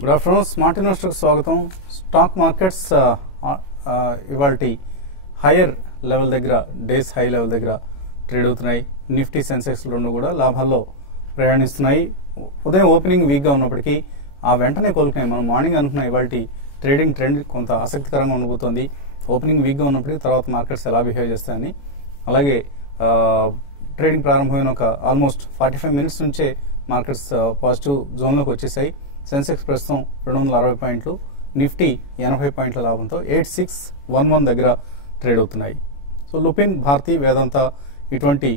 Good afternoon. Smart investor స్వాగతం. Stock markets ఇవాల్టి higher level దగ్గర, డేస్ హై లెవెల్ దగ్గర ట్రేడ్ అవుతున్నాయి. నిఫ్టీ, సెన్సెక్స్ రెండు కూడా లాభాల్లో ప్రయాణిస్తున్నాయి. ఉదయం ఓపెనింగ్ వీక్గా ఉన్నప్పటికీ ఆ వెంటనే కోలుకున్నాయి. మనం మార్నింగ్ అనుకున్న ఇవాల్టి ట్రేడింగ్ ట్రెండ్ కొంత ఆసక్తికరంగా ఉండబోతోంది. ఓపెనింగ్ వీక్గా ఉన్నప్పటికీ తర్వాత మార్కెట్స్ ఎలా బిహేవ్ చేస్తాయని. అలాగే ట్రేడింగ్ ప్రారంభమైన ఒక ఆల్మోస్ట్ 45 మినిట్స్ నుంచే మార్కెట్స్ పాజిటివ్ జోన్లోకి వచ్చేసాయి. సెన్సెక్స్ ప్రస్తుతం 260 పాయింట్లు, నిఫ్టీ 80 పాయింట్ల లాభంతో 8611 దగ్గర ట్రేడ్ అవుతున్నాయి. సో లుపిన్, భారతి, వేదాంత ఇటువంటి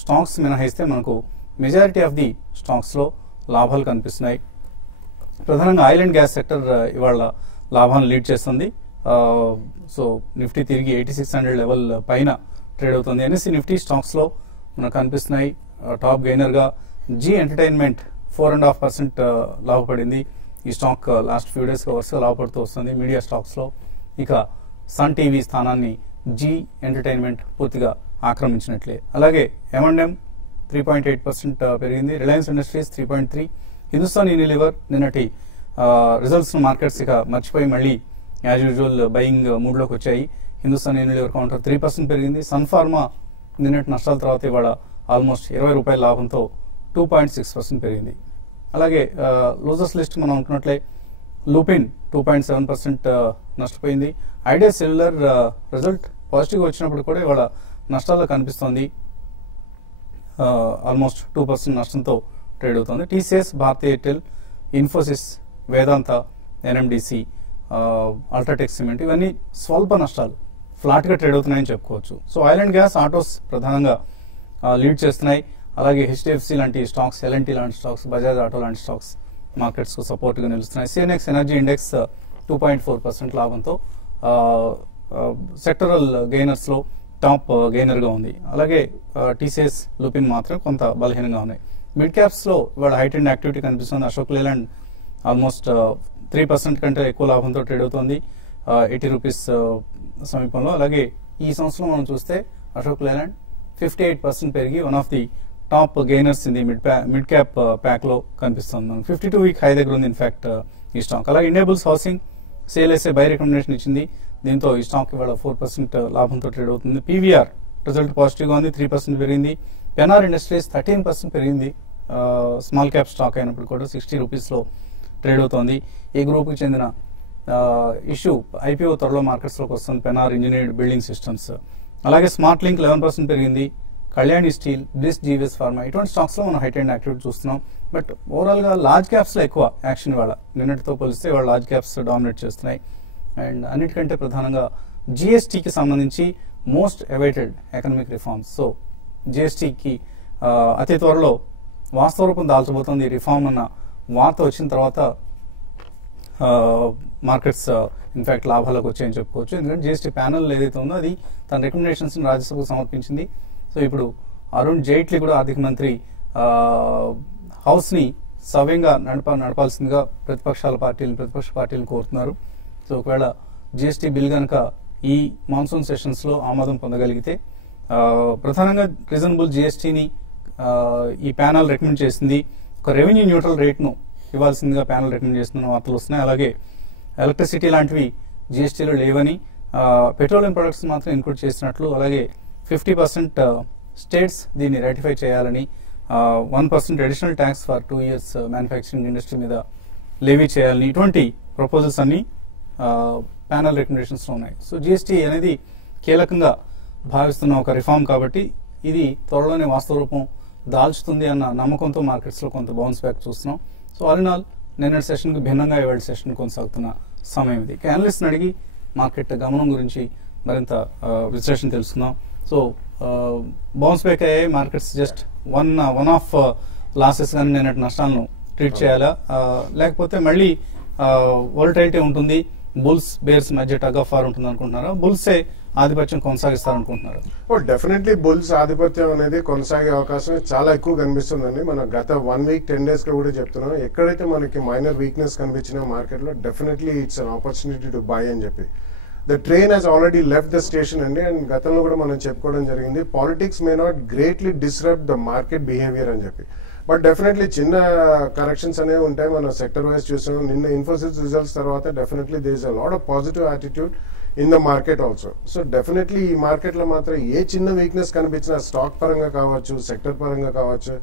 స్టాక్స్ మినహాయిస్తే మనకు మెజారిటీ ఆఫ్ ది స్టాక్స్లో లాభాలు కనిపిస్తున్నాయి. ప్రధానంగా ఆయిల్ అండ్ గ్యాస్ సెక్టర్ ఇవాళ లాభాలను లీడ్ చేస్తుంది. సో నిఫ్టీ తిరిగి 8600 లెవెల్ పైన ట్రేడ్ అవుతుంది. ఎన్ఎస్సి నిఫ్టీ స్టాక్స్లో మనకు కనిపిస్తున్నాయి. టాప్ గెయినర్గా జీ ఎంటర్టైన్మెంట్ 4.5% లాభపడింది. ఈ స్టాక్ లాస్ట్ ఫ్యూ డేస్గా వరుసగా లాభపడుతూ వస్తుంది మీడియా స్టాక్స్లో. ఇక సన్ టీవీ స్థానాన్ని జీ ఎంటర్టైన్మెంట్ పూర్తిగా ఆక్రమించినట్లే. అలాగే M&M 3.8% పెరిగింది. Reliance industries 3.3%. హిందుస్థాన్ యూనిలివర్ నిన్నటి రిజల్ట్స్ మార్కెట్స్ ఇక మర్చిపోయి మళ్ళీ యాజ్ యూజువల్ బయింగ్ మూడ్లోకి వచ్చాయి. హిందుస్థాన్ యూనిలివర్ కౌంటర్ 3% పెరిగింది. సన్ ఫార్మా నిన్నటి నష్టాల తర్వాత ఇవాళ ఆల్మోస్ట్ 20 రూపాయల లాభంతో 2.6% పెరిగింది. అలాగే లూజర్స్ లిస్ట్ మనం అనుకున్నట్లే లూపిన్ 2.7% నష్టపోయింది. ఐడియా సెల్యులర్ రిజల్ట్ పాజిటివ్గా వచ్చినప్పుడు కూడా ఇవాళ నష్టాల్లో కనిపిస్తోంది. ఆల్మోస్ట్ 2% నష్టంతో ట్రేడ్ అవుతుంది. టీసీఎస్, భారతీ ఎయిర్టెల్, ఇన్ఫోసిస్, వేదాంత, ఎన్ఎండిసి, అల్ట్రాటెక్ సిమెంట్ ఇవన్నీ స్వల్ప నష్టాలు, ఫ్లాట్గా ట్రేడ్ అవుతున్నాయని చెప్పుకోవచ్చు. So oil and gas, autos ప్రధానంగా లీడ్ చేస్తున్నాయి. అలాగే హెచ్డిఎఫ్సి లాంటి స్టాక్స్, ఎల్ఎన్టీ లాంటి స్టాక్స్, బజాజ్ ఆటో లాంటి స్టాక్స్ మార్కెట్స్కు సపోర్ట్గా నిలుస్తున్నాయి. సిఎన్ఎక్స్ ఎనర్జీ ఇండెక్స్ 2.4% లాభంతో సెక్టరల్ గెయినర్స్లో టాప్ గెయినర్గా ఉంది. అలాగే టీసీఎస్, లుపిన్ మాత్రం కొంత బలహీనంగా ఉన్నాయి. మిడ్ క్యాప్స్లో ఇవాళ హైట్ అండ్ యాక్టివిటీ కనిపిస్తుంది. అశోక్ లేలాండ్ ఆల్మోస్ట్ 3% కంటే ఎక్కువ లాభంతో ట్రేడ్ అవుతుంది, 80 రూపీస్ సమీపంలో. అలాగే ఈ సంవత్సరం మనం చూస్తే అశోక్ లేలాండ్ 58% పెరిగి one of the top gainers in the mid cap pack లో కనిపిస్తుంది. మనకు 52 వీక్ హై దగ్గర ఉంది ఇన్ఫాక్ట్ ఈ స్టాక్. అలాగే Indiabulls housing CLSA by recommendation ఇచ్చింది. దీంతో ఈ స్టాక్ ఇవాళ 4% లాభంతో ట్రేడ్ అవుతుంది. పీవీఆర్ రిజల్ట్ పాజిటివ్గా ఉంది, 3% పెరిగింది. పెనార్ ఇండస్ట్రీస్ 13% పెరిగింది. స్మాల్ క్యాప్ స్టాక్ అయినప్పుడు కూడా 60 రూపీస్లో ట్రేడ్ అవుతోంది. ఈ గ్రూప్కి చెందిన ఇష్యూ ఐపీఓ త్వరలో మార్కెట్స్లోకి వస్తుంది, పెనార్ ఇంజనీర్డ్ బిల్డింగ్ సిస్టమ్స్. అలాగే స్మార్ట్ లింక్ 11% పెరిగింది. Kalyani steel, Bliss, GVS pharma ఇటువంటి స్టాక్స్లో మనం హైట్ అండ్ యాక్టివిటీ చూస్తున్నాం. బట్ ఓవరాల్గా లార్జ్ క్యాప్స్లో ఎక్కువ యాక్షన్ ఇవాళ నిన్నటితో పోలిస్తే ఇవాళ లార్జ్ క్యాప్స్ డామినేట్ చేస్తున్నాయి. అండ్ అన్నిటికంటే ప్రధానంగా జిఎస్టీకి సంబంధించి most awaited economic reforms. So జిఎస్టీకి అతి త్వరలో వాస్తవ రూపం దాల్చబోతోంది ఈ రిఫార్మ్ అన్న వార్త వచ్చిన తర్వాత మార్కెట్స్ ఇన్ఫాక్ట్ లాభాలకు వచ్చాయని చెప్పుకోవచ్చు. ఎందుకంటే జిఎస్టీ ప్యానల్ ఏదైతే ఉందో అది తన రికమెండేషన్స్ రాజ్యసభకు సమర్పించింది. సో ఇప్పుడు అరుణ్ జైట్లీ కూడా ఆర్థిక మంత్రి హౌస్ని సవ్యంగా నడపాల్సిందిగా ప్రతిపక్ష పార్టీలను కోరుతున్నారు. సో ఒకవేళ జిఎస్టీ బిల్ కనుక ఈ మాన్సూన్ సెషన్స్లో ఆమోదం పొందగలిగితే ప్రధానంగా రీజనబుల్ జిఎస్టీని ఈ ప్యానల్ రికమెండ్ చేసింది. ఒక రెవెన్యూ న్యూట్రల్ రేట్ను ఇవ్వాల్సిందిగా ప్యానల్ రికమెండ్ చేస్తున్న వార్తలు వస్తున్నాయి. అలాగే ఎలక్ట్రిసిటీ లాంటివి జిఎస్టీలో లేవని, పెట్రోలియం ప్రొడక్ట్స్ మాత్రం ఇంక్లూడ్ చేసినట్లు, అలాగే 50% స్టేట్స్ దీన్ని రాటిఫై చేయాలని, 1% additional tax for 2 years manufacturing industry మీద లేవీ చేయాలని, ఇటువంటి ప్రపోజల్స్ అన్ని ప్యానల్ రికమెండేషన్స్లో ఉన్నాయి. సో జిఎస్టీ అనేది కీలకంగా భావిస్తున్న ఒక రిఫార్మ్ కాబట్టి ఇది త్వరలోనే వాస్తవ రూపం దాల్చుతుంది అన్న నమ్మకంతో మార్కెట్స్లో కొంత బౌన్స్ బ్యాక్ చూస్తున్నాం. సో ఆల్ ఇన్ ఆల్ నిన్నటి సెషన్కి భిన్నంగా ఇవాళ సెషన్ కొనసాగుతున్న సమయం ఇది. అనలిస్ట్ని అడిగి మార్కెట్ గమనం గురించి మరింత విశ్లేషణ తెలుసుకుందాం. సో బౌన్స్ బ్యాక్ అయ్యాయి markets. Just one of losses కానీ నిన్నటి నష్టాలను ట్రీట్ చేయాలా, లేకపోతే మళ్ళీ వోలటైలిటీ ఉంటుంది, బుల్స్ బేర్స్ మధ్య టగ్ ఆఫ్ వార్ ఉంటుంది అనుకుంటున్నారా? బుల్సే ఆధిపత్యం కొనసాగిస్తారనుకుంటున్నారు? డెఫినెట్లీ బుల్స్ ఆధిపత్యం అనేది కొనసాగే అవకాశం చాలా ఎక్కువ కనిపిస్తుందండి. మనం గత 1 week 10 days లో కూడా చెప్తున్నాం, ఎక్కడైతే మనకి మైనర్ వీక్నెస్ కనిపించిన మార్కెట్ లో definitely it's an opportunity to buy అని చెప్పి. The train has already left the station అండి. అండ్ గతంలో కూడా మనం చెప్పుకోవడం జరిగింది, politics may not greatly disrupt the market behaviour అని చెప్పి. బట్ డెఫినెట్లీ చిన్న కరెక్షన్స్ అనేవి ఉంటాయి. మనం సెక్టర్ వైజ్ చూసాం. నిన్న ఇన్ఫోసిస్ రిజల్ట్స్ తర్వాత definitely there is a lot of positive attitude in the market also. So definitely ఈ మార్కెట్ లో మాత్రం ఏ చిన్న వీక్నెస్ కనిపించినా స్టాక్ పరంగా కావచ్చు, సెక్టర్ పరంగా కావచ్చు,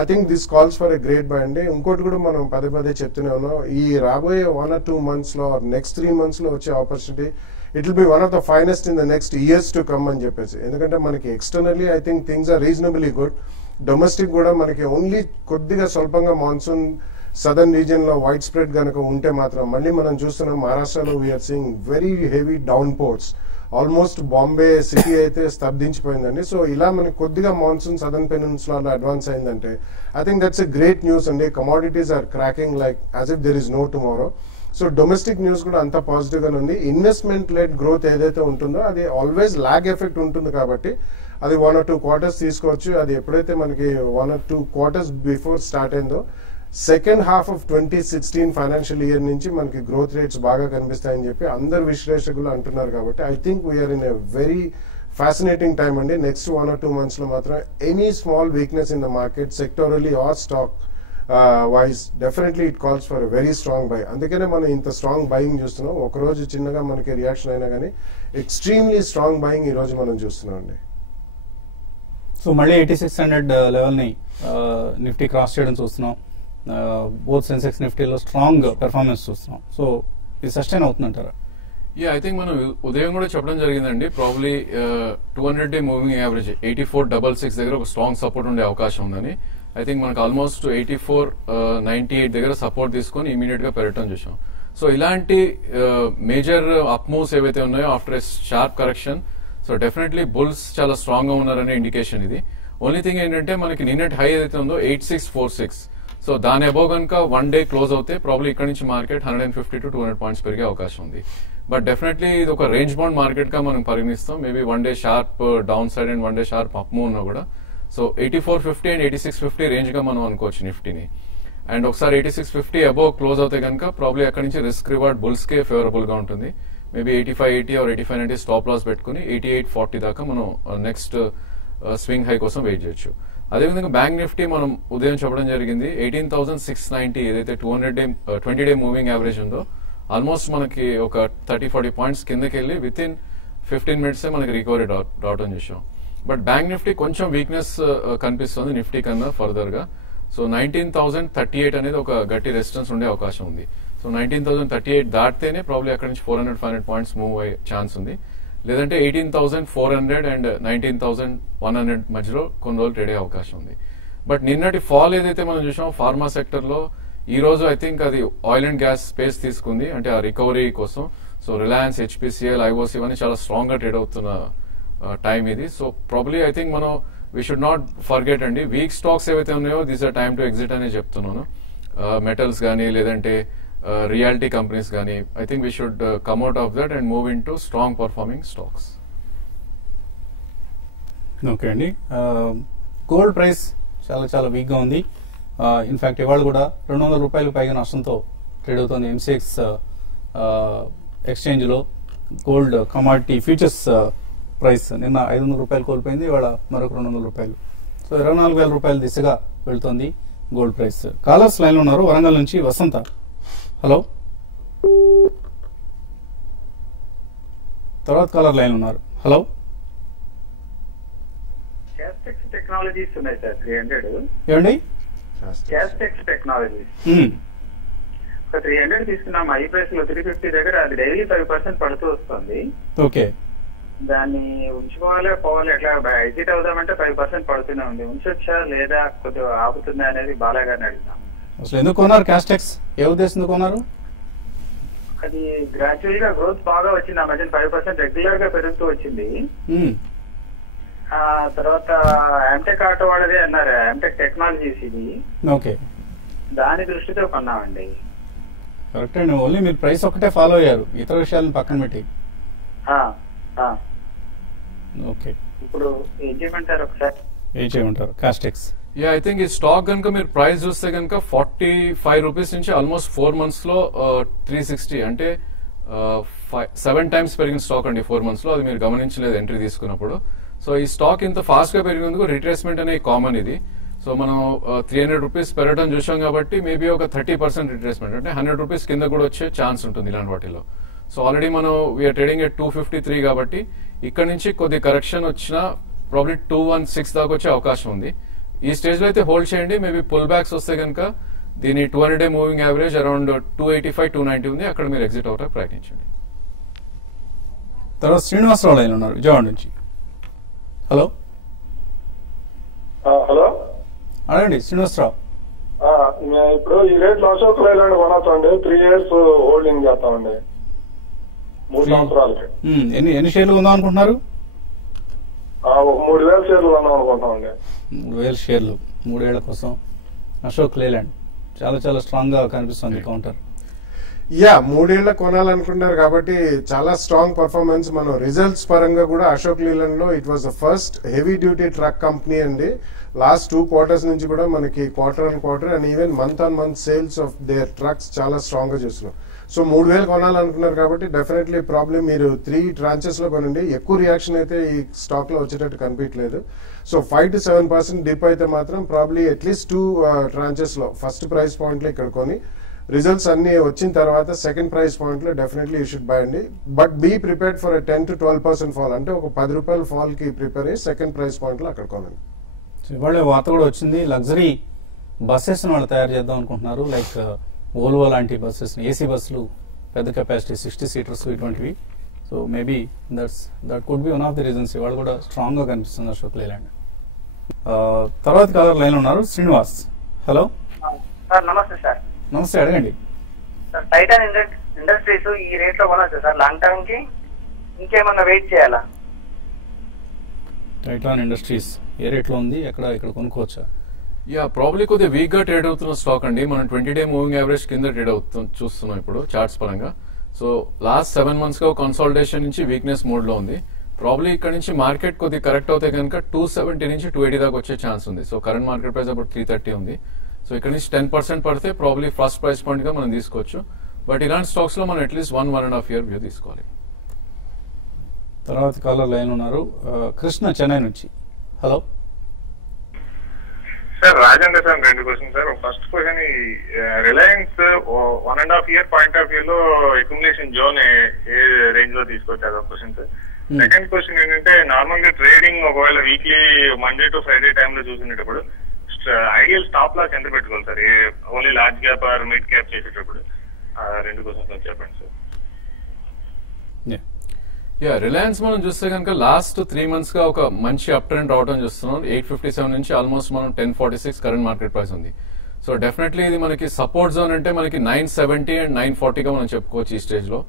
I think this calls for a great by అండి. ఇంకోటి కూడా మనం పదే పదే చెప్తూనే ఉన్నాం, ఈ రాబోయే 1 or 2 months లో నెక్స్ట్ 3 months లో వచ్చే opportunity it will be one of the finest in the next years to come అని చెప్పేసి. ఎందుకంటే మనకి externally I think things are reasonably good. Domestic కూడా మనకి ఓన్లీ కొద్దిగా స్వల్పంగా మాన్సూన్ సదర్న్ రీజియన్ లో వైడ్ స్ప్రెడ్ కనుక ఉంటే మాత్రం మళ్ళీ మనం చూస్తున్నాం మహారాష్ట్రలో we're seeing very heavy downpours. Almost Bombay city అయితే స్తబ్దించిపోయిందండి. సో ఇలా మనకి కొద్దిగా మాన్సూన్ సదర్న్ పెనిన్సులాలో అడ్వాన్స్ అయిందంటే I think that's a great news అండి. Commodities are cracking like as if there is no tomorrow. So domestic news కూడా అంత positive గానే ఉంది. ఇన్వెస్ట్మెంట్ లెడ్ గ్రోత్ ఏదైతే ఉంటుందో అది ఆల్వేస్ లాగ్ ఎఫెక్ట్ ఉంటుంది కాబట్టి అది 1 or 2 quarters తీసుకోవచ్చు. అది ఎప్పుడైతే మనకి 1 or 2 quarters బిఫోర్ స్టార్ట్ అయిందో second half of 2016 financial year నుంచి మనకి గ్రోత్ రేట్స్ బాగా కనిపిస్తాయని చెప్పి అందరు విశ్లేషకులు అంటున్నారు. కాబట్టి I think we're in a very fascinating time అండి. నెక్స్ట్ 1 or 2 months లో మాత్రం any small weakness in the market sectorally or stock wise definitely it calls for very strong buy. అందుకనే మనం ఇంత స్ట్రాంగ్ బయింగ్ చూస్తున్నాం. ఒక రోజు చిన్నగా మనకి రియాక్షన్ అయినా కానీ ఎక్స్ట్రీమ్లీ స్ట్రాంగ్ బయింగ్ ఈ రోజు మనం చూస్తున్నాం అండి. సో మళ్ళీ 8600 లెవెల్ని నిఫ్టీ క్రాస్ చేయడం చూస్తున్నాం. బోత్ సెన్సెక్స్ నిఫ్టీలో స్ట్రాంగ్ పెర్ఫార్మెన్స్ చూస్తున్నాం. సో ఇది సస్టైన్ అవుతుందంటారా? ఐ థింక్ మనం ఉదయం కూడా చెప్పడం జరిగిందండి. ప్రాబ్లీ 200-day మూవింగ్ యావరేజ్ 8466 దగ్గర ఒక స్ట్రాంగ్ సపోర్ట్ ఉండే అవకాశం ఉందని. ఐ థింక్ మనకు ఆల్మోస్ట్ 8498 దగ్గర సపోర్ట్ తీసుకొని ఇమీడియట్ గా పెరగటం చూసాం. సో ఇలాంటి మేజర్ అప్ మూవ్స్ ఏవైతే ఉన్నాయో after a sharp correction, so definitely bulls చాలా స్ట్రాంగ్ గా ఉన్నారనే ఇండికేషన్ ఇది. ఓన్లీ థింగ్ ఏంటంటే మనకి నిన్నటి హై ఏదైతే ఉందో 8646, సో దాని అబోవ్ కనుక 1 day క్లోజ్ అవుతే ప్రాబ్లీ ఇక్కడ నుంచి మార్కెట్ 150 to 200 points పెరిగే అవకాశం ఉంది. బట్ డెఫినెట్లీ ఇది ఒక రేంజ్ బౌండ్ మార్కెట్ గా మనం పరిగణిస్తాం. Maybe 1 day sharp down side and 1 day sharp up move ఉన్నా కూడా సో 8450 and 8650 రేంజ్ గా మనం అనుకోవచ్చు నిఫ్టీని. అండ్ ఒకసారి 8650 అబోవ్ క్లోజ్ అవుతే కనుక ప్రాబ్లీ అక్కడ నుంచి రిస్క్ రివార్డ్ బుల్స్ కే ఫేవరబుల్ గా ఉంటుంది. మేబీ 8580 or 8590 స్టాప్ లాస్ పెట్టుకుని 8840 దాకా మనం నెక్స్ట్ స్వింగ్ హై కోసం వెయిట్ చేయొచ్చు. అదేవిధంగా బ్యాంక్ నిఫ్టీ మనం ఉదయం చెప్పడం జరిగింది 18,690 ఏదైతే 20-day మూవింగ్ యావరేజ్ ఉందో ఆల్మోస్ట్ మనకి ఒక 30-40 points కిందకి వెళ్ళి విత్ ఇన్ 15 minutes మనకి రికవరీ రావడం చూసాం. బట్ బ్యాంక్ నిఫ్టీ కొంచెం వీక్నెస్ కనిపిస్తుంది నిఫ్టీ కన్నా ఫర్దర్ గా. సో 19,038 అనేది ఒక గట్టి రెసిస్టెన్స్ ఉండే అవకాశం ఉంది. సో 19,038 దాటితేనే ప్రాబ్లీ అక్కడ నుంచి 400-500 points మూవ్ అయ్యే ఛాన్స్ ఉంది. లేదంటే 18,400 and 19,100 మధ్యలో కొన్ని రోజులు ట్రేడ్ అయ్యే అవకాశం ఉంది. బట్ నిన్నటి ఫాల్ ఏదైతే మనం చూసాం ఫార్మా సెక్టర్ లో, ఈ రోజు ఐ థింక్ అది ఆయిల్ అండ్ గ్యాస్ స్పేస్ తీసుకుంది అంటే ఆ రికవరీ కోసం. సో రిలయన్స్, HPCL, IOC ఇవన్నీ చాలా స్ట్రాంగ్ గా ట్రేడ్ అవుతున్న టైం ఇది. సో ప్రాబ్లీ ఐ థింక్ మనం వీ షుడ్ నాట్ ఫర్గెట్ అండి వీక్ స్టాక్స్ ఏవైతే ఉన్నాయో this are time to exit అనే చెప్తున్నాను. మెటల్స్ కానీ లేదంటే రియాలిటీ కంపెనీస్ కానీ I think we should come out of that and move into strong performing stocks. Okay అండి. గోల్డ్ ప్రైస్ చాలా చాలా వీక్ గా ఉంది. ఇన్ఫాక్ట్ ఇవాళ కూడా 200 రూపాయలు పైగా నష్టంతో ట్రేడ్ అవుతుంది. MCX ఎక్స్చేంజ్ లో గోల్డ్ కమాడిటీ ఫ్యూచర్స్ ప్రైస్ నిన్న 500 రూపాయలు కోల్పోయింది, ఇవాళ మరొక 200 రూపాయలు. సో 24,000 రూపాయల దిశగా వెళ్తోంది గోల్డ్ ప్రైస్. కాలర్స్ లైన్ లో ఉన్నారు. వరంగల్ నుంచి వసంత. హలో. తర్వాత కాలర్ లైన్ ఉన్నారు. హలో. క్యాస్టెక్స్ టెక్నాలజీస్ ఉన్నాయి సార్ 300. ఏమండి? క్యాస్టెక్స్ టెక్నాలజీస్ 300 తీసుకున్నాం. హై ప్రైస్ లో 350 దగ్గర అది డైలీ 5% పడుతూ వస్తుంది. ఓకే. దాన్ని ఉంచుకోవాలి పోవాలి ఎట్లా ఎగ్జిట్ అవుదామంటే 5% పడుతూనే ఉంది. ఉంచొచ్చా లేదా కొద్దిగా ఆపుతుందా అనేది బాలాగారిని అడుగుతాం. అసలు ఎందుకు కొన్నారు క్యాస్టెక్స్? ఏ ఉద్దేశంతో కొన్నారు? అది గ్రాడ్యువల్ గా గ్రోత్ బాగా వచ్చింది. ఆ మధ్యన 5% రెగ్యులర్ గా పెరుగుతూ వచ్చింది. ఆ తర్వాత ఎంటెక్ ఆటో వాళ్ళదే అన్నారు, ఎంటెక్ టెక్నాలజీస్ ఇది. ఓకే. దాని దృష్టితో కొన్నామండి. కరెక్ట్ అండి. ఓన్లీ మీరు ప్రైస్ ఒకటే ఫాలో అయ్యారు, ఇతర విషయాలను పక్కన పెట్టి. ఓకే. ఇప్పుడు ఏం చేయమంటారు ఒకసారి? ఏం చేయమంటారు క్యాస్టెక్స్? ఐ థింక్ ఈ స్టాక్ కనుక మీరు ప్రైస్ చూస్తే కనుక 45 రూపీస్ నుంచి ఆల్మోస్ట్ 4 months లో 360 అంటే 7 times పెరిగిన స్టాక్ అండి 4 months లో. అది మీరు గమనించలేదు ఎంట్రీ తీసుకున్నప్పుడు. సో ఈ స్టాక్ ఇంత ఫాస్ట్ గా పెరిగినందుకు రిట్రేస్మెంట్ అనే కామన్ ఇది. సో మనం 300 రూపీస్ పెరగడం చూసాం కాబట్టి మేబీ ఒక 30% రిట్రేస్మెంట్ అంటే 100 రూపీస్ కింద కూడా వచ్చే ఛాన్స్ ఉంటుంది ఇలాంటి వాటిలో. సో ఆల్రెడీ మనం వీఆర్ ట్రేడింగ్ ఎట్ 253 కాబట్టి ఇక్కడ నుంచి కొద్ది కరెక్షన్ వచ్చినా ప్రాబ్లీ 216 దాకా వచ్చే అవకాశం ఉంది. ఈ స్టేజ్ లో అయితే హోల్డ్ చేయండి. మేబీ పుల్ బ్యాక్స్ వస్తే కనుక దీని 200-day మూవింగ్ యావరేజ్ అరౌండ్ 285-290 ఉంది, అక్కడ మీరు ఎగ్జిట్ అవడానికి ప్రయత్నించండి. తర్వాత శ్రీనివాసరావు లైన్ ఉన్నారు విజయవాడ నుంచి. హలో హలో అడగండి శ్రీనివాసరావు. ఇప్పుడు ఈ రేట్ లో అశోక్ లైలాండ్ కొనొచ్చండి. 3 years హోల్డింగ్ చేస్తామండి, 3 సంవత్సరాలకి. ఎన్ని షేర్లు ఉందాం అనుకుంటున్నారు? 3,000 షేర్లు కొన్నాం అనుకుంటామండి. 3,000 షేర్లు 3 ఏళ్ల కోసం అశోక్ లేలాండ్ చాలా చాలా స్ట్రాంగ్ గా కనిపిస్తుంది కౌంటర్. 3 ఏళ్ల కొనాలనుకున్నారు కాబట్టి చాలా స్ట్రాంగ్ పర్ఫార్మెన్స్. మనం రిజల్ట్స్ పరంగా కూడా అశోక్ లేలాండ్ లో it was the first heavy duty truck company అండి. లాస్ట్ 2 quarters నుంచి కూడా మనకి quarter-on-quarter and even month sales of their trucks చాలా స్ట్రాంగ్ గా చూస్తున్నాం. సో 3,000 కొనాలనుకున్నారు కాబట్టి డెఫినెట్లీ ప్రాబ్లం మీరు 3 tranches లో కొనండి. ఎక్కువ రియాక్షన్ అయితే ఈ స్టాక్ లో వచ్చేటట్టు కనిపించలేదు. సో 5 to 7% డిప్ అయితే మాత్రం ప్రాబ్లీ అట్లీస్ట్ 2 tranches లో ఫస్ట్ ప్రైస్ పాయింట్ లో ఇక్కడ కొని రిజల్ట్స్ అన్ని వచ్చిన తర్వాత సెకండ్ ప్రైస్ పాయింట్ లో డెఫినెట్లీ యూ షుడ్ బై అండి. But be prepared for 10 to 12% fall, అంటే ఒక 10 రూపాయల ఫాల్ కి ప్రిపేర్ అయ్యి సెకండ్ ప్రైస్ పాయింట్ లో అక్కడ కొనండి. ఇవాళ వార్త కూడా వచ్చింది, లగ్జరీ బస్సెస్ వాళ్ళు తయారు చేద్దాం అనుకుంటున్నారు. లైక్ ఓల్వో లాంటి బస్సెస్, ఏసీ బస్సులు, పెద్ద కెపాసిటీ 60 seaters ఇటువంటివి. So maybe that could be one of the reasons ఇవాళ కూడా స్ట్రాంగ్ గా కనిపిస్తుంది అశోక్ లేలాండ్. తర్వాత కలర్ లైన్ ఉన్నారు శ్రీనివాస్. హలో సార్, నమస్తే సార్. నమస్తే, అడగండి. సార్, టైటాన్ ఇండస్ట్రీస్ ఈ రేట్ లో కొనొచ్చు సార్ లాంగ్ టర్మ్ కి, ఇంకేమన్నా వెయిట్ చేయాలా? టైటాన్ ఇండస్ట్రీస్ ఏ రేట్ లో ఉంది, ఇక్కడ కొనుక్కోవచ్చా? ప్రాబ్లీ కొద్దిగా వీక్ గా ట్రేడ్ అవుతున్న స్టాక్ అండి. మనం 20-day మూవింగ్ యావరేజ్ కింద ట్రేడ్ చూస్తున్నాం ఇప్పుడు చార్ట్స్ పరంగా. సో లాస్ట్ 7 months గా కన్సాలిడేషన్ నుంచి వీక్నెస్ మోడ్ లో ఉంది. ప్రాబ్లీ ఇక్కడ నుంచి మార్కెట్ కొద్దిగా కరెక్ట్ అవుతే కనుక 270 నుంచి 280 దాకా వచ్చే ఛాన్స్ ఉంది. సో కరెంట్ మార్కెట్ ప్రైస్ అప్పుడు 330 ఉంది. సో ఇక్కడ నుంచి 10% పడితే ప్రాబ్లీ ఫస్ట్ ప్రైస్ పాయింట్ గా మనం తీసుకోవచ్చు. బట్ ఇలాంటి స్టాక్స్ లో మనం అట్లీస్ట్ 1.5 year వ్యూ తీసుకోవాలి. తర్వాత కాలర్ లైన్ ఉన్నారు కృష్ణ చెన్నై నుంచి. Hello sir, Rajendra sir, 2 questions sir. First question, ఈ Reliance 1.5 year point of view లో అక్యుములేషన్ జోన్ ఏ రేంజ్ లో తీసుకోవచ్చు, అదొక క్వశ్చన్ సార్. సెకండ్ క్వశ్చన్ ఏంటంటే, నార్మల్ గా ట్రేడింగ్ ఒకవేళ weekly Monday to Friday time లో చూసినప్పుడు ఐడియల్ స్టాప్ లాస్ ఎంత పెట్టుకోవాలి sir, only large cap or mid cap చేసేటప్పుడు? 2 questions చెప్పండి సార్. రిలయన్స్ మనం చూస్తే కనుక లాస్ట్ 3 months గా ఒక మంచి అప్ ట్రెండ్ రావడం చూస్తున్నాం. 857 నుంచి ఆల్మోస్ట్ మనం 1046 కరెంట్ మార్కెట్ ప్రైస్ ఉంది. సో డెఫినెట్లీ ఇది మనకి సపోర్ట్ జోన్ అంటే మనకి 970 and 940 గా మనం చెప్పుకోవచ్చు ఈ స్టేజ్ లో.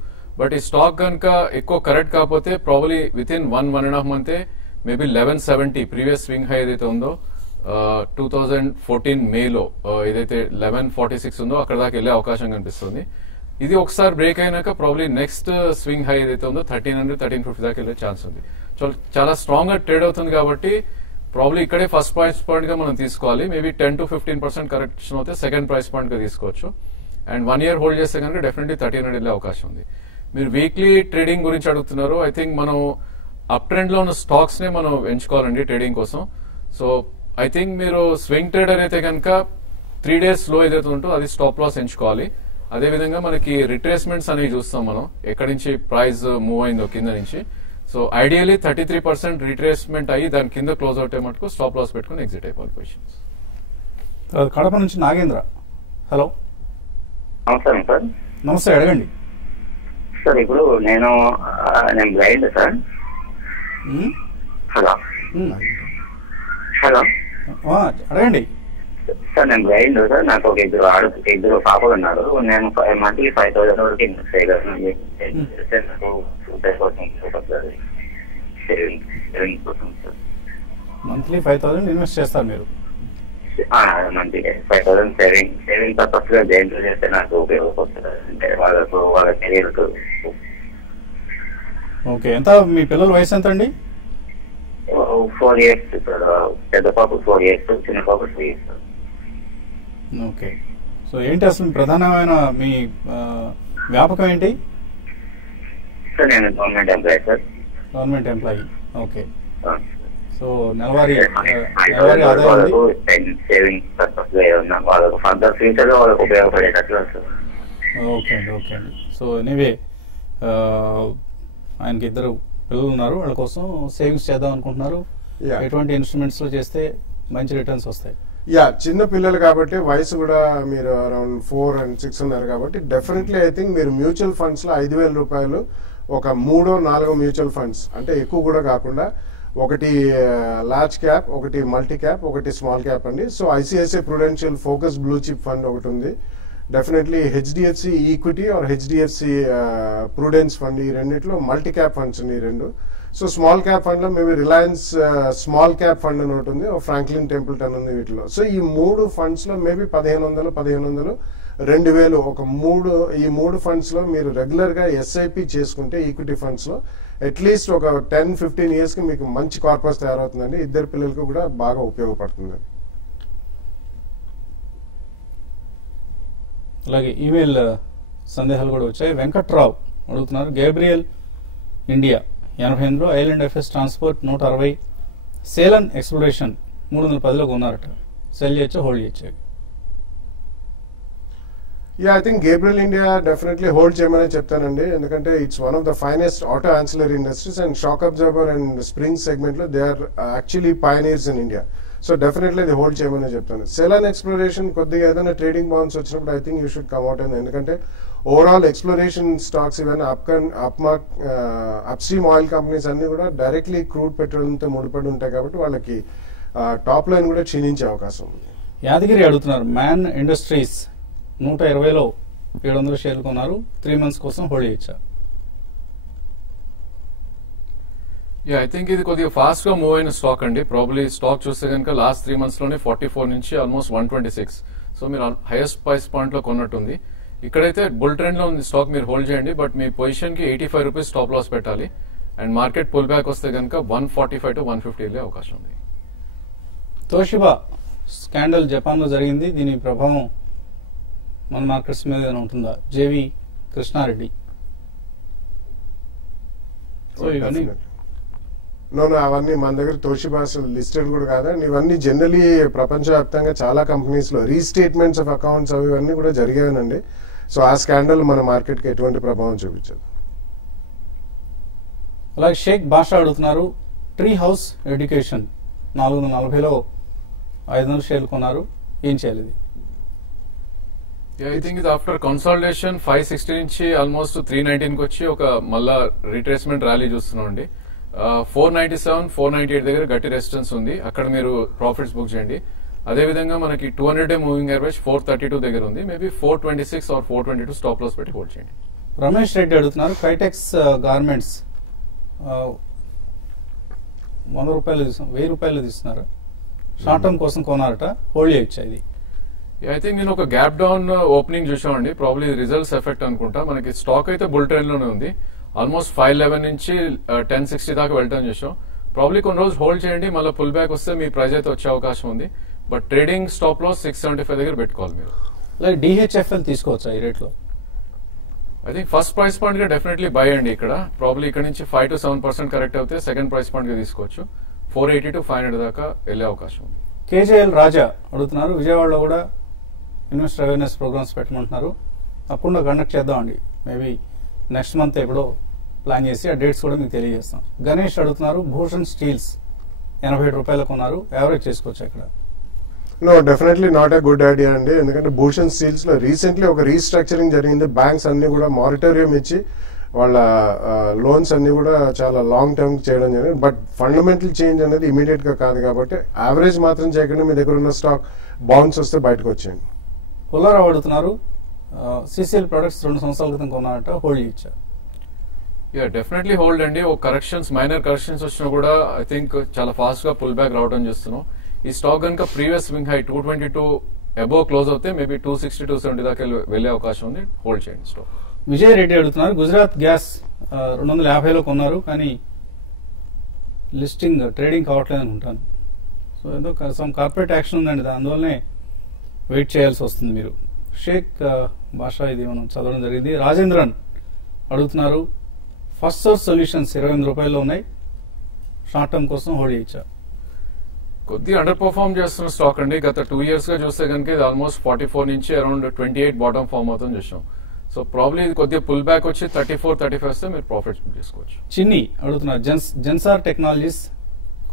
బట్ ఈ స్టాక్ కనుక ఎక్కువ కరెక్ట్ కాకపోతే probably with in 1.5 month maybe 1170 previous swing high ఏదైతే ఉందో 2014 మేలో ఏదైతే 1146 ఉందో అక్కడ దాకా వెళ్లే అవకాశం కనిపిస్తుంది. ఇది ఒకసారి బ్రేక్ అయినాక ప్రాబ్లీ నెక్స్ట్ స్వింగ్ హై ఏదైతే ఉందో 1300, 1350 దాకా వెళ్లే ఛాన్స్ ఉంది. చాలా స్ట్రాంగ్ గా ట్రేడ్ అవుతుంది కాబట్టి ప్రాబ్లీ ఇక్కడే ఫస్ట్ ప్రైస్ పాయింట్ గా మనం తీసుకోవాలి. మేబీ 10 to 15% కరెక్షన్ అవుతే సెకండ్ ప్రైస్ పాయింట్ గా తీసుకోవచ్చు. అండ్ 1 year హోల్డ్ చేస్తే కనుక డెఫినెట్లీ 1300 వెళ్లే అవకాశం ఉంది. మీరు వీక్లీ ట్రేడింగ్ గురించి అడుగుతున్నారు. ఐ థింక్ మనం అప్ ట్రెండ్ లో ఉన్న స్టాక్స్ నే మనం ఎంచుకోవాలండి ట్రేడింగ్ కోసం. సో ఐ థింక్ మీరు స్వింగ్ ట్రేడర్ అయితే కనుక 3 days లో ఏదైతే ఉంటో అది స్టాప్ లాస్ ఎంచుకోవాలి. అదేవిధంగా మనకి రిట్రేస్మెంట్స్ అనేవి చూస్తాం మనం ఎక్కడి నుంచి ప్రైస్ మూవ్ అయిందో కింద నుంచి. సో ఐడియల్లీ 33% రిట్రేస్మెంట్ అయ్యి దాని కింద క్లోజ్ అవుట్ మటుకు స్టాప్ లాస్ పెట్టుకుని ఎగ్జిట్ అయిపోవాలి పొజిషన్స్. కడప నుంచి నాగేంద్ర. హలో నమస్కారం సార్. నమస్తే, అడగండి సార్. ఇప్పుడు నేను బ్లైండ్ సార్. హలో హలో అడగండి సార్. నేను బ్లైండ్ సార్. నాకు ఒక ఇద్దరు పాపలు ఉన్నారు. నేను మంత్లీ 5,000 వరకు ఇన్వెస్ట్ చేయగలను. మంత్లీ 5,000 ఇన్వెస్ట్ చేస్తారు మీరు? మంత్లీ 5,000 సేవింగ్ పర్పస్ గా దేంట్లో చేస్తే నాకు ఉపయోగపడుతుంది, అంటే వాళ్ళ కెరీర్. ఓకే, ఎంత మీ పిల్లల వయసు ఎంత అండి? 4 years సార్. పెద్ద పాప 4 years, చిన్న పాప 3 years. ఓకే, సో ఏంటి అసలు ప్రధానమైన మీ వ్యాపకం ఏంటి? సార్ నేను government employee sir. Government employee. Okay, so నెలవారీ ఆదాయం వాళ్ళకు సేవింగ్ పర్పస్ గా ఏమన్నా వాళ్ళకు ఫర్దర్ ఫ్యూచర్ లో వాళ్ళకు ఉపయోగపడేటట్లు వస్తుంది. ఓకే అండి, ఓకే అండి. సో ఎనీవే ఆయనకి 2 పిల్లలు ఉన్నారు, వాళ్ళ కోసం సేవింగ్స్ చేద్దాం అనుకుంటున్నారు. ఎటువంటి ఇన్స్ట్రుమెంట్స్ లో చేస్తే మంచి రిటర్న్స్ వస్తాయి? చిన్న పిల్లలు కాబట్టి వయసు కూడా మీరు అరౌండ్ 4 and 6 ఉన్నారు కాబట్టి డెఫినెట్లీ ఐ థింక్ మీరు మ్యూచువల్ ఫండ్స్ లో 5,000 రూపాయలు ఒక 3-4 మ్యూచువల్ ఫండ్స్, అంటే ఎక్కువ కూడా కాకుండా, ఒకటి లార్జ్ క్యాప్, ఒకటి మల్టీ క్యాప్, ఒకటి స్మాల్ క్యాప్ అండి. So ICICI Prudential focus blue chip fund ఒకటి ఉంది. Definitely HDFC equity are HDFC prudence fund, ఈ రెండిట్లో మల్టీ క్యాప్ ఫండ్స్ ఉన్నాయి 2. సో స్మాల్ క్యాప్ ఫండ్ లో మేము రిలయన్స్ స్మాల్ క్యాప్ ఫండ్ అని ఒకటి ఉంది, ఫ్రాంక్లిన్ టెంపుల్టన్ ఉంది వీటిలో. సో ఈ 3 ఫండ్స్ లో మేబీ 1,500, 2,000 ఒక ఈ 3 ఫండ్స్ లో మీరు రెగ్యులర్ గా ఎస్ఐపి చేసుకుంటే ఈక్విటీ ఫండ్స్ లో అట్లీస్ట్ ఒక 10-15 years కి మీకు మంచి కార్పస్ తయారవుతుందండి. 2 పిల్లలకు కూడా బాగా ఉపయోగపడుతుంది. అలాగే ఈమెయిల్ సందేహాలు కూడా వచ్చాయి. వెంకట్రావు అడుగుతున్నారు, గేబ్రియల్ ఇండియా 88లో, IL and FS transport 160, Selan exploration 310లో ఉన్నారట. సెల్ చేయొచ్చు, హోల్డ్ చేయొచ్చు? I think Gabriel India definitely hold చేయమని చెప్తానండి. ఎందుకంటే it's one of the finest auto ancillary industries and shock absorber and spring segment లో they are actually pioneers in India. So definitely అది hold చేయమని చెప్తాను. Selan exploration కొద్దిగా ఏదైనా ట్రేడింగ్ బౌన్స్ వచ్చినప్పుడు I think you should come out. ఎందుకంటే overall exploration stocks ఇవన్నీ up stream oil companies అన్ని కూడా డైరెక్ట్లీ క్రూడ్ పెట్రోల్తో ముడిపడి ఉంటాయి కాబట్టి వాళ్ళకి టాప్ లైన్ కూడా క్షీణించే అవకాశం ఉంది. యాదగిరి అడుగుతున్నారు, మ్యాన్ ఇండస్ట్రీస్ 120లో 700 షేర్లు కొన్నారు, 3 months కోసం హోల్డ్ చేయొచ్చా? ఐ థింక్ ఇది కొద్దిగా ఫాస్ట్ గా మూవ్ అయిన స్టాక్ అండి. ప్రాబ్లీ స్టాక్ చూస్తే కనుక లాస్ట్ 3 months లోనే 44 నుంచి ఆల్మోస్ట్ 126. సో మీరు హైయెస్ట్ ప్రైస్ పాయింట్ లో కొన్నట్టుంది. ఇక్కడైతే బుల్ ట్రెండ్ లో ఉంది స్టాక్, మీరు హోల్డ్ చేయండి. బట్ మీ పొజిషన్ కి 85 రూపీస్ స్టాప్ లాస్ పెట్టాలి. అండ్ మార్కెట్ పుల్ బ్యాక్ వస్తే కనుక 145 to 150 వెళ్ళే అవకాశం ఉంది. తోషిబా స్కాండల్ జపాన్ లో జరిగింది, దీని ప్రభావం మన మార్కెట్స్ మీద ఉంటుందా? జేవి కృష్ణారెడ్డి. సో ఇవన్నీ అవన్నీ మన దగ్గర తోషిబా లిస్టెడ్ కూడా కాదండి. ఇవన్నీ జనరలీ ప్రపంచవ్యాప్తంగా చాలా కంపెనీస్ లో రీస్టేట్మెంట్స్ ఆఫ్ అకౌంట్స్ అవన్నీ కూడా జరిగాయనండి. సో ఆ స్కాండల్ మన మార్కెట్ కి ఎటువంటి ప్రభావం చూపించదు. అలాగే షేక్ బాషా అడుగుతున్నారు, ట్రీ హౌస్ ఎడ్యుకేషన్ 440లో 500 షేర్లు కొన్నారు, ఏం చేయాలి? ఐ థింక్ ఇది ఆఫ్టర్ కన్సాలిడేషన్ 560 నుంచి ఆల్మోస్ట్ 319 కి వచ్చి ఒక మళ్ళా రీట్రేస్మెంట్ ర్యాలీ చూస్తున్నాం అండి. 497, 498 దగ్గర గట్టి రెసిస్టెన్స్ ఉంది, అక్కడ మీరు ప్రాఫిట్స్ బుక్ చేయండి. అదేవిధంగా మనకి 200-day మూవింగ్ యావరేజ్ 432 దగ్గర ఉంది, మేబీ 426 or 422 స్టాప్ లాస్ పెట్టి హోల్డ్ చేయండి. రమేష్ రెడ్డి అడుగుతున్నారు, కైటెక్స్ గార్మెంట్స్ 100 రూపాయలు 1000 రూపాయలు తీస్తున్నారు, షార్ట్ టర్మ్ కోసం కొన్నారట, హోల్డ్ చేయొచ్చా ఇది? ఐ థింక్ నేను ఒక గ్యాప్ డౌన్ ఓపెనింగ్ చూసామండి, ప్రాబ్లీ రిజల్ట్స్ ఎఫెక్ట్ అనుకుంటా. మనకి స్టాక్ అయితే బుల్ ట్రెండ్ లోనే ఉంది, ఆల్మోస్ట్ 511 నుంచి 1060 దాకా వెళ్ళటం చూసాం. ప్రాబ్లీ కొన్ని రోజులు హోల్డ్ చేయండి, మళ్ళీ పుల్ బ్యాక్ వస్తే మీ ప్రైస్ అయితే వచ్చే అవకాశం ఉంది. బట్ ట్రేడింగ్ స్టాప్ లో 675 దగ్గర పెట్టుకోవాలి మీరు. లైక్ డిహెచ్ఎఫ్ఎల్ తీసుకోవచ్చా ఈ రేట్ లో? I think first price point గా డెఫినెట్లీ బై అండి. ఇక్కడ ప్రాబ్లీ ఇక్కడ నుంచి 5 to 7% కరెక్ట్ అవుతే సెకండ్ ప్రైస్ పాయింట్ గా తీసుకోవచ్చు. 480 to 500 దాకా వెళ్లే అవకాశం ఉంది. కేజేఎల్ రాజా అడుగుతున్నారు, విజయవాడలో కూడా ఇన్వెస్టర్ అవేర్నెస్ ప్రోగ్రామ్స్ పెట్టమంటున్నారు, తప్పకుండా కండక్ట్ చేద్దామండి. మేబీ నెక్స్ట్ మంత్ ఎప్పుడో ప్లాన్ చేసి ఆ డేట్స్ కూడా మీకు తెలియజేస్తాం. గణేష్ అడుగుతున్నారు, భూషణ్ స్టీల్స్ 87 రూపాయలు కొన్నారు, యావరేజ్ చేసుకోవచ్చు ఇక్కడ? No, definitely not a good idea అండి. ఎందుకంటే భూషణ్ స్టీల్స్ లో రీసెంట్లీ ఒక రీస్ట్రక్చరింగ్ జరిగింది. బ్యాంక్స్ అన్ని కూడా మారిటోరియం ఇచ్చి వాళ్ళ లోన్స్ అన్ని కూడా చాలా లాంగ్ టర్మ్ చేయడం జరిగింది. బట్ ఫండమెంటల్ చేంజ్ అనేది ఇమీడియట్ గా కాదు కాబట్టి యావరేజ్ మాత్రం చేయకుండా మీ దగ్గర ఉన్న స్టాక్ బౌన్స్ వస్తే బయటకు వచ్చేయండి. పుల్లారావు అడుగుతున్నారు, సిసిఎల్ ప్రొడక్ట్స్ 2 సంవత్సరాల క్రితం కొన్నారట, హోల్డ్ చేయొచ్చా? డెఫినెట్లీ హోల్డ్ అండి. ఒక కరెక్షన్స్, మైనర్ కరెక్షన్స్ వచ్చినా కూడా ఐ థింక్ చాలా ఫాస్ట్ గా పుల్ బ్యాక్ రావడం చూస్తున్నాం. ఈ స్టాక్ కనుక previous swing high 222 above close అవుతే మేబీ 260, 270 దాకా వెళ్లే అవకాశం ఉంది, హోల్డ్ చేయండి స్టాక్. విజయ్ రెడ్డి అడుగుతున్నారు, గుజరాత్ గ్యాస్ 250లో కొన్నారు, కానీ లిస్టింగ్ ట్రేడింగ్ కావట్లేదు అనుకుంటాను. సో ఏదో సమ్ కార్పొరేట్ యాక్షన్ ఉందండి, అందువల్లనే వెయిట్ చేయాల్సి వస్తుంది మీరు. షేక్ భాషా ఇది మనం చదవడం జరిగింది. రాజేంద్రన్ అడుగుతున్నారు, ఫస్ట్ సోర్స్ సొల్యూషన్స్ 28 రూపాయల్లో ఉన్నాయి, షార్ట్ టర్మ్ కోసం హోల్డ్ చేయొచ్చా? కొద్దిగా అండర్ పర్ఫార్మ్ చేస్తున్న స్టాక్ అండి. గత 2 years గా చూస్తే కనుక ఇది ఆల్మోస్ట్ 44 నుంచి అరౌండ్ 28 బాటమ్ ఫామ్ అవుతుంది చూసాం. సో ప్రాబ్లీ ఇది కొద్దిగా పుల్ బ్యాక్ వచ్చి 34-35 వస్తే మీరు ప్రాఫిట్స్ చేసుకోవచ్చు. చిన్ని అడుగుతున్నారు, జెన్సార్ టెక్నాలజీస్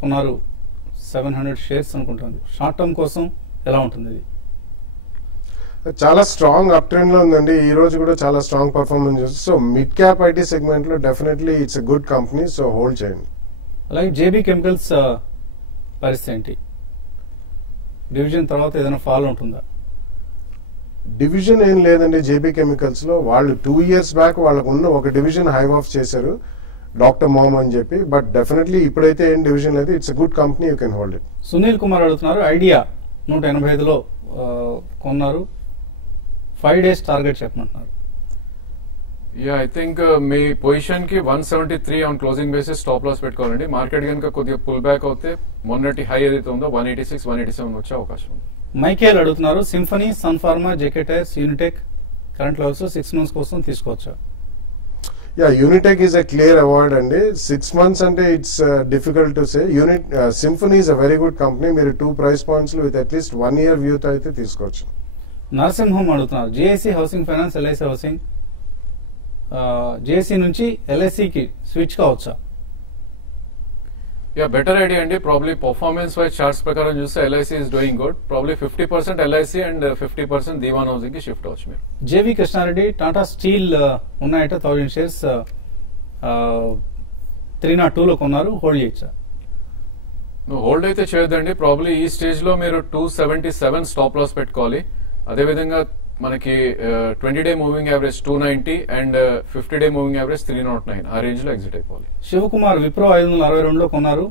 కొన్నారు 700 షేర్స్ అనుకుంటుంది. షార్ట్ టర్మ్ కోసం ఎలా ఉంటుంది ఇది? చాలా స్ట్రాంగ్ అప్ ట్రెండ్ లో ఉందండి. ఈ రోజు కూడా చాలా స్ట్రాంగ్ పర్ఫార్మెన్స్ చూస్తుంది. So mid cap IT segment లో definitely it's a good company, so hold చేయండి. అలాగే జేబీ కెమికల్స్ పరిస్థితి ఏంటి? డివిజన్ తర్వాత ఏదైనా ఫాల్ ఉంటుందా? డివిజన్ ఏం లేదండి జేబీ కెమికల్స్ లో. వాళ్ళు 2 years బ్యాక్ వాళ్ళకు ఉన్న ఒక డివిజన్ హైవ్ ఆఫ్ చేశారు, డాక్టర్ మామ్ అని చెప్పి. బట్ డెఫినెట్లీ ఇప్పుడైతే ఏం డివిజన్ లేదు. It's a good company, you can hold it. Sunil Kumar అడుగుతున్నారు, ఐడియా 185లో కొన్నారు, 5 days టార్గెట్ చెప్పమంటున్నారు. యా, ఐ థింక్ మీ పొజిషన్ కి 173 on closing basis stop loss పెట్టుకోవాలండి. మార్కెట్ కనుక కొద్దిగా పుల్ బ్యాక్ అవుతే మొన్నటి హై ఏదైతే ఉందో 186-187 వచ్చే అవకాశం ఉంది. మైకేల్ అడుగుతున్నారు, Symphony, Sun Pharma, JK tyres, Unitech current levels 6 months కోసం తీసుకోవచ్చా? Yeah, Unitech is a clear avoid అండి. 6 months అంటే it's difficult to say. Symphony is a very good company. మీరు 2 price points with at least 1 year వ్యూతో అయితే తీసుకోవచ్చు. నరసింహం అడుగుతున్నారు, JAC housing finance, LIC housing, JAC నుంచి ఎల్ఐసికి స్విచ్ కావచ్చా? యా, బెటర్ ఐడియా అండి. ప్రాబ్లీ పర్ఫార్మెన్స్ వైజ్ చార్ట్స్ ప్రకారం చూస్తే LIC is doing good. Probably 50% LIC and 50% Dewan housing కి షిఫ్ట్ అవచ్చు మీరు. జేవి కృష్ణారెడ్డి, టాటా స్టీల్ ఉన్నాయట 1000 shares 302లో కొన్నారు, హోల్డ్ చేయొచ్చా? హోల్డ్ అయితే చేయొద్దండి. ప్రాబ్లీ ఈ స్టేజ్ లో మీరు 277 స్టాప్ లాస్ పెట్టుకోవాలి. అదేవిధంగా మనకి 20-day moving average 290 and 50-day moving average 309 ఆ రేంజ్ లో ఎగ్జిట్ అయిపోవాలి. శివకుమార్, విప్రో 562లో కొన్నారు,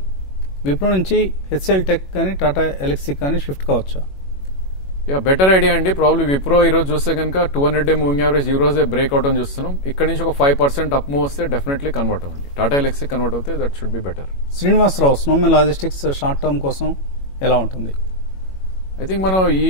విప్రో నుంచి హెచ్ఎల్ టెక్ కానీ టాటా ఎలక్సీ కానీ షిఫ్ట్ కావచ్చా? యా, బెటర్ ఐడియా అండి. ప్రాబ్లీ విప్రో ఈ రోజు చూస్తే కనుక 200-day మూవింగ్ యావరేజ్ ఈ రోజే బ్రేక్ అవుట్ అని చూస్తున్నాం. ఇక్కడ నుంచి ఒక 5% అప్ మూవ్ వస్తే డెఫినెట్లీ కన్వర్ట్ అవ్వండి. టాటా ఎలక్సీ కన్వర్ట్ అవుతే that should be better. Srinivasarao, Snowman logistics short term కోసం ఎలా ఉంటుంది? ఐ థింక్ మనం ఈ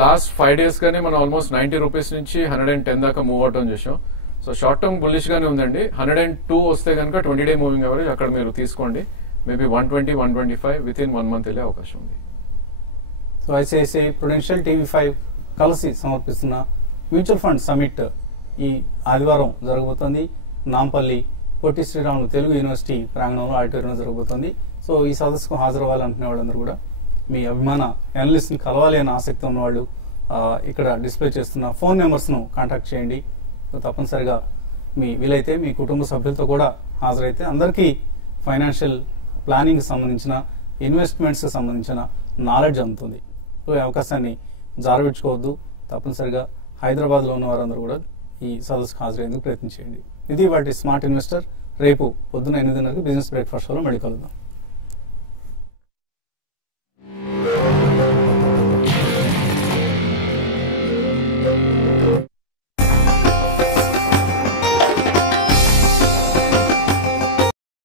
లాస్ట్ 5 days గానే మనం ఆల్మోస్ట్ 90 రూపీస్ నుంచి 110 దాకా మూవ్ అవటం చేసాం. సో షార్ట్ టర్మ్ బుల్లిష్ గానే ఉందండి. 102 వస్తే కనుక 20-day మూవింగ్ యావరేజ్ అక్కడ మీరు తీసుకోండి. మేబీ 120-125 విత్ ఇన్ 1 month వెళ్ళే అవకాశం ఉంది. సో ఐసిఐసిఐ ప్రుడెన్షియల్, టీవీ5 కలిసి సమర్పిస్తున్న మ్యూచువల్ ఫండ్ సమిట్ ఈ ఆదివారం జరగబోతోంది. నాంపల్లి పొట్టి శ్రీరాములు తెలుగు యూనివర్సిటీ ప్రాంగణంలో ఆడిటోరియంలో జరగబోతోంది. సో ఈ సదస్సుకు హాజరవ్వాలనుకునే వాళ్ళందరూ కూడా మీ అభిమాన అనలిస్ట్ ని కలవాలి అనే ఆసక్తి ఉన్నవాళ్ళు ఇక్కడ డిస్ప్లే చేస్తున్న ఫోన్ నెంబర్స్ ను కాంటాక్ట్ చేయండి. తప్పనిసరిగా మీ వీలైతే మీ కుటుంబ సభ్యులతో కూడా హాజరైతే అందరికీ ఫైనాన్షియల్ ప్లానింగ్ సంబంధించిన, ఇన్వెస్ట్మెంట్స్ సంబంధించిన నాలెడ్జ్ అందుతుంది. సో ఈ అవకాశాన్ని జారవిడ్చుకోవద్దు. తప్పనిసరిగా హైదరాబాద్ లో ఉన్న వారందరూ కూడా ఈ సదస్సుకు హాజరయ్యేందుకు ప్రయత్నించేయండి. ఇది వాటి స్మార్ట్ ఇన్వెస్టర్. రేపు పొద్దున 8 గంటలకు బిజినెస్ బ్రేక్ఫాస్ట్ షోలో మళ్ళీ కలుద్దాం.